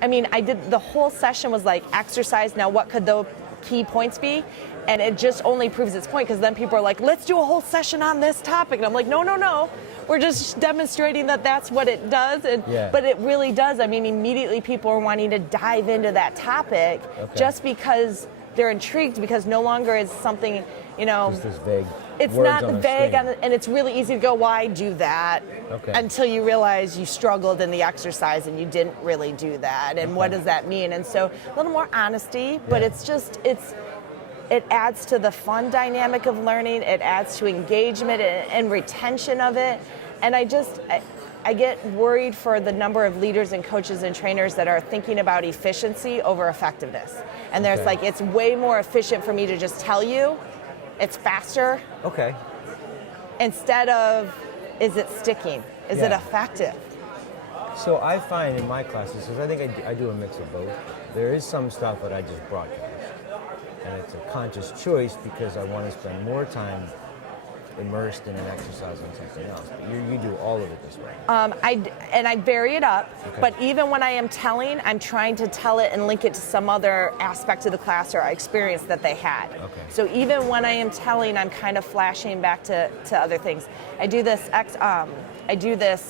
I mean, I did, the whole session was like exercise, now what could the key points be? And it just only proves its point, because then people are like, let's do a whole session on this topic. And I'm like, no. We're just demonstrating that that's what it does. And, but it really does. I mean, immediately people are wanting to dive into that topic just because they're intrigued, because no longer is something, you know, just this vague. It's not vague, and it's really easy to go, why do that? Until you realize you struggled in the exercise and you didn't really do that. And what does that mean? And so a little more honesty, but it's just, it adds to the fun dynamic of learning. It adds to engagement and retention of it. And I get worried for the number of leaders and coaches and trainers that are thinking about efficiency over effectiveness. And there's like, it's way more efficient for me to just tell you. It's faster. Instead of, is it sticking? Is it effective? So I find in my classes, because I think I do a mix of both, there is some stuff that I just broadcast. And it's a conscious choice because I want to spend more time immersed in an exercise on something else. But you do all of it this way. I vary it up, but even when I am telling, I'm trying to tell it and link it to some other aspect of the class or experience that they had. So even when I am telling, I'm kind of flashing back to other things. I do this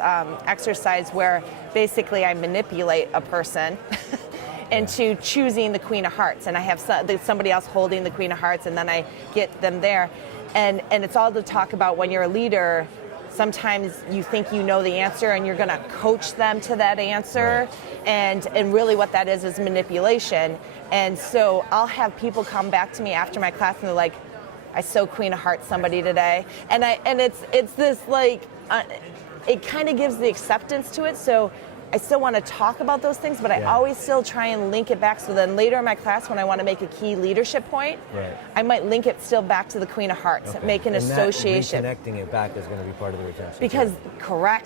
exercise where basically I manipulate a person into choosing the Queen of Hearts, and I have somebody else holding the Queen of Hearts, and then I get them there. And it's all to talk about when you're a leader, sometimes you think you know the answer and you're going to coach them to that answer. And really what that is manipulation. And so I'll have people come back to me after my class and they're like, I so Queen of Hearts somebody today. And it's this like, it kind of gives the acceptance to it. So I still want to talk about those things, but I always still try and link it back. So then later in my class, when I want to make a key leadership point, I might link it still back to the Queen of Hearts, make an association. Connecting it back is going to be part of the retention.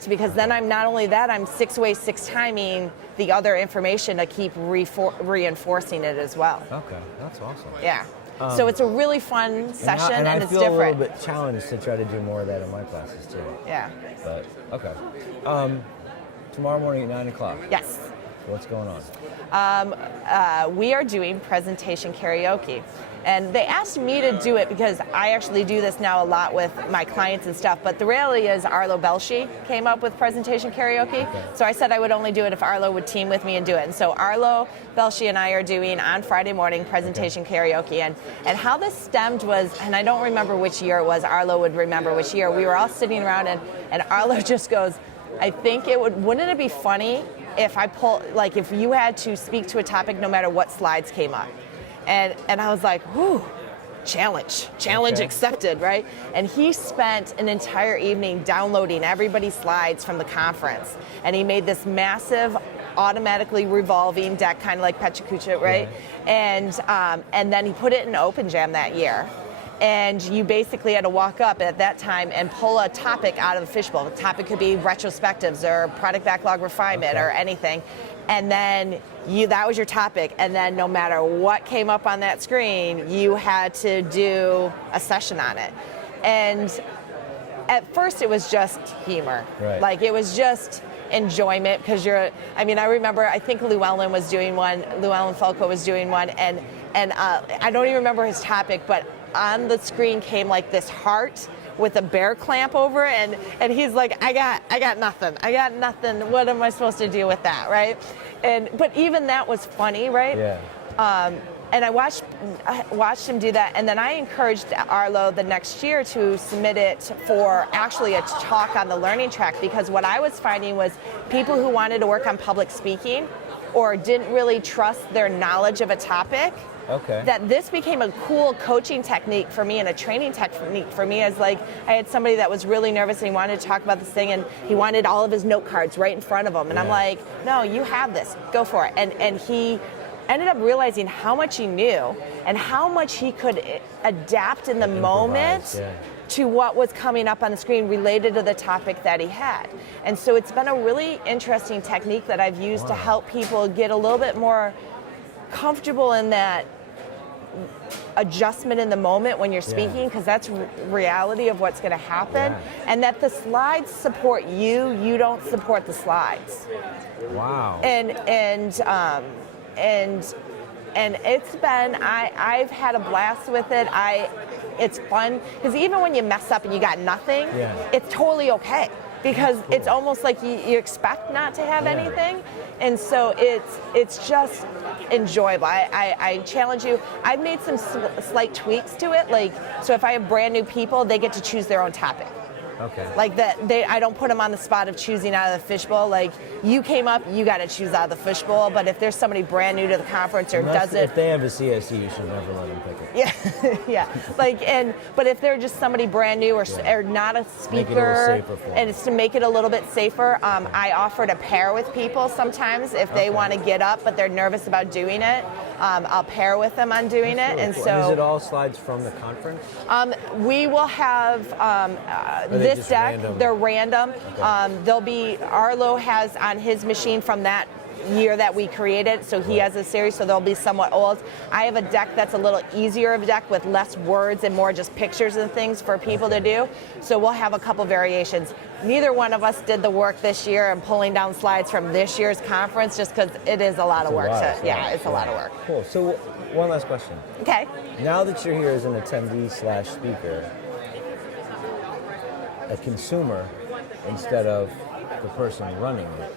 Because then I'm not only that, I'm 6 timing the other information to keep reinforcing it as well. That's awesome. Yeah. So it's a really fun session, and it's different. I feel a little bit challenged to try to do more of that in my classes too. Yeah. But tomorrow morning at 9 o'clock. Yes. What's going on? We are doing presentation karaoke. And they asked me to do it because I actually do this now a lot with my clients and stuff. But the reality is Arlo Belshee came up with presentation karaoke. So I said I would only do it if Arlo would team with me and do it. And so Arlo Belshee and I are doing on Friday morning presentation karaoke. And how this stemmed was, and I don't remember which year it was, Arlo would remember which year, we were all sitting around and Arlo just goes, I think wouldn't it be funny if if you had to speak to a topic no matter what slides came up? And I was like, whew, challenge accepted, right? And he spent an entire evening downloading everybody's slides from the conference. And he made this massive automatically revolving deck, kind of like Pechakucha, right? And then he put it in Open Jam that year. And you basically had to walk up at that time and pull a topic out of the fishbowl. The topic could be retrospectives or product backlog refinement or anything. And then that was your topic. And then no matter what came up on that screen, you had to do a session on it. And at first it was just humor. Like it was just enjoyment because I remember, I think Llewellyn was doing one, Llewellyn Falco was doing one, and I don't even remember his topic, but on the screen came like this heart with a bear clamp over it, and he's like, I got nothing. What am I supposed to do with that, right? But even that was funny, right? And I watched him do that, and then I encouraged Arlo the next year to submit it for actually a talk on the learning track, because what I was finding was people who wanted to work on public speaking or didn't really trust their knowledge of a topic, that this became a cool coaching technique for me and a training technique for me. As like, I had somebody that was really nervous and he wanted to talk about this thing and he wanted all of his note cards right in front of him. And I'm like, no, you have this, go for it. And he ended up realizing how much he knew and how much he could adapt in the moment to what was coming up on the screen related to the topic that he had. And so it's been a really interesting technique that I've used to help people get a little bit more comfortable in that adjustment in the moment when you're speaking, because that's reality of what's going to happen, and that the slides support you. You don't support the slides. Wow. And it's been, I've had a blast with it. It's fun because even when you mess up and you got nothing, it's totally okay. Because it's almost like you expect not to have anything, and so it's just enjoyable. I challenge you. I've made some slight tweaks to it, like so if I have brand new people, they get to choose their own topic. Okay. Like that, I don't put them on the spot of choosing out of the fishbowl. Like you came up, you got to choose out of the fishbowl. But if there's somebody brand new to the conference or doesn't, if they have a CSE, you should never let them pick it. Yeah, yeah. But if they're just somebody brand new or not a speaker, and it's to make it a little bit safer. I offer to pair with people sometimes if they want to get up, but they're nervous about doing it. I'll pair with them on doing it, and so. And is it all slides from the conference? We will have this deck. Random? They're random. Okay. They'll be Arlo has on his machine from that year that we created, so he has a series, so they'll be somewhat old. I have a deck that's a little easier of a deck with less words and more just pictures and things for people to do. So we'll have a couple variations. Neither one of us did the work this year and pulling down slides from this year's conference just because it is a lot of work. It's a lot of work. Cool. So one last question. Okay. Now that you're here as an attendee/speaker, a consumer instead of the person running it,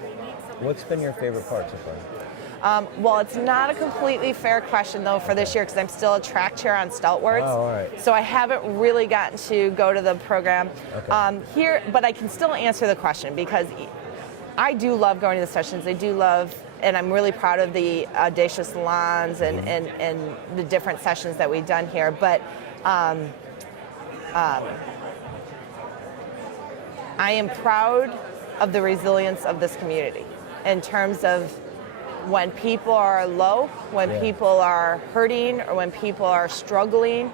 what's been your favorite part so far? Well, it's not a completely fair question, though, for this year because I'm still a track chair on Stalwarts. Oh, all right. So I haven't really gotten to go to the program here, but I can still answer the question because I do love going to the sessions. I do love, and I'm really proud of the audacious salons and the different sessions that we've done here. But I am proud of the resilience of this community in terms of when people are low, when people are hurting, or when people are struggling.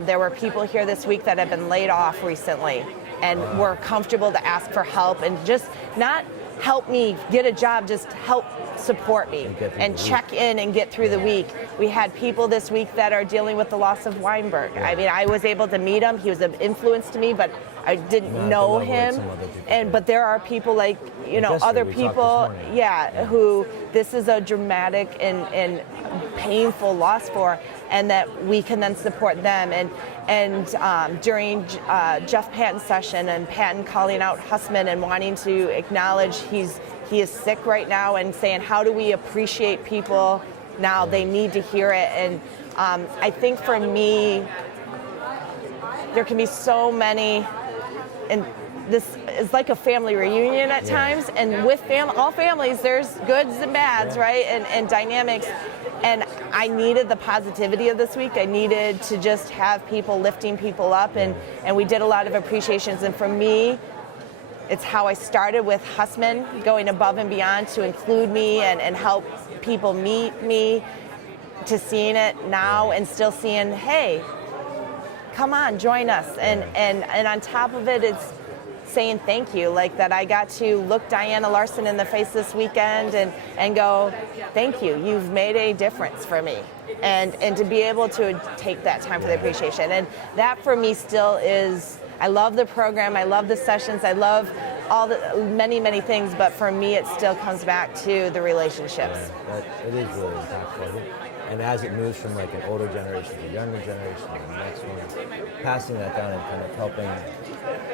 There were people here this week that have been laid off recently and were comfortable to ask for help and just not help me get a job, just help support me and check in and get through the week. We had people this week that are dealing with the loss of Weinberg. I mean, I was able to meet him. He was of influence to me, but I didn't know him. But there are people like, other people, who this is a dramatic and painful loss for, and that we can then support them. And during Jeff Patton's session and Patton calling out Hussman and wanting to acknowledge he is sick right now and saying, how do we appreciate people now? They need to hear it. And I think for me, there can be so many, and this is like a family reunion at times, and with all families, there's goods and bads, right, and dynamics. And I needed the positivity of this week. I needed to just have people lifting people up, and we did a lot of appreciations. And for me, it's how I started with Hussman, going above and beyond to include me and help people meet me, to seeing it now and still seeing, hey, come on, join us. And on top of it, it's saying thank you, like that I got to look Diana Larson in the face this weekend and go, thank you, you've made a difference for me. And to be able to take that time for the appreciation. And that for me still is, I love the program, I love the sessions, I love all the many, many things, but for me it still comes back to the relationships. It is really impactful. And as it moves from like an older generation to a younger generation and the next one, passing that down and kind of helping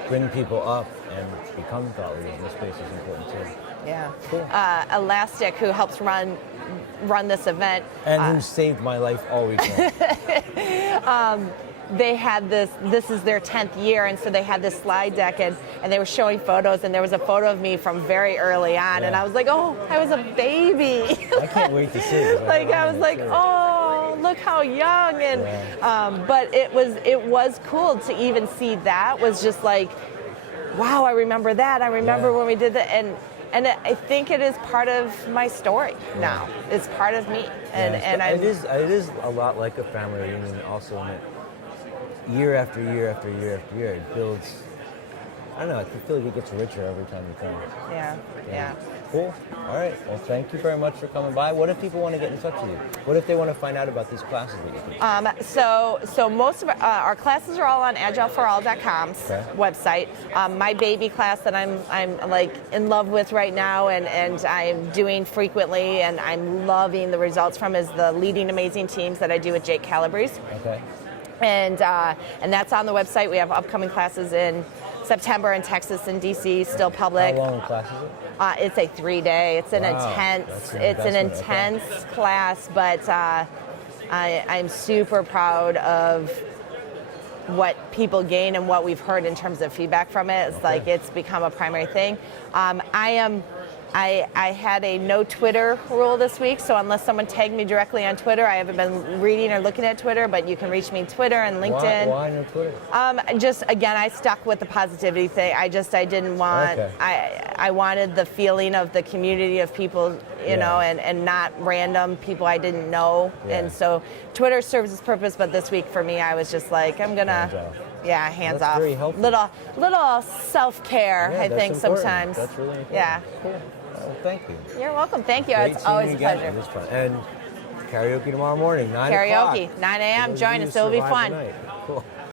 bring people up and become thought leaders in this space is important too. Yeah. Cool. Elastic, who helps run this event. And who saved my life all weekend. They had this is their 10th year, and so they had this slide deck, and they were showing photos, and there was a photo of me from very early on, and I was like, oh, I was a baby. I can't wait to see it. I was like, oh, look how young, and but it was cool to even see that. Was just like, wow, I remember that. I remember when we did that, and I think it is part of my story now. It's part of me, it is a lot like a family reunion, also in it. Year after year after year after year, it builds. I don't know. I feel like it gets richer every time you come. Yeah. Cool. All right. Well, thank you very much for coming by. What if people want to get in touch with you? What if they want to find out about these classes that you teach? So most of our classes are all on agileforall.com's website. My baby class that I'm like in love with right now and I'm doing frequently and I'm loving the results from is the Leading Amazing Teams that I do with Jake Calabrese. Okay. And that's on the website. We have upcoming classes in September in Texas and DC, still public. How long a class is it? It's a 3-day. It's an intense class, but I'm super proud of what people gain and what we've heard in terms of feedback from it. It's like it's become a primary thing. I had a no Twitter rule this week, so unless someone tagged me directly on Twitter, I haven't been reading or looking at Twitter, but you can reach me on Twitter and LinkedIn. Why no Twitter? Just, again, I stuck with the positivity thing. I didn't want, I wanted the feeling of the community of people, you know, and not random people I didn't know. Yeah. And so Twitter serves its purpose, but this week for me, I was just like, I'm going to... Yeah, hands That's off. very helpful. Little self-care, I think, important. sometimes. That's really important. Yeah. Cool. Well, thank you. You're welcome. Thank you. Great It's seeing always you a again. pleasure. It was fun. And karaoke tomorrow morning, 9 o'clock. Karaoke, 9 a.m. Those of Join you us. It'll be survive the fun. night. Cool.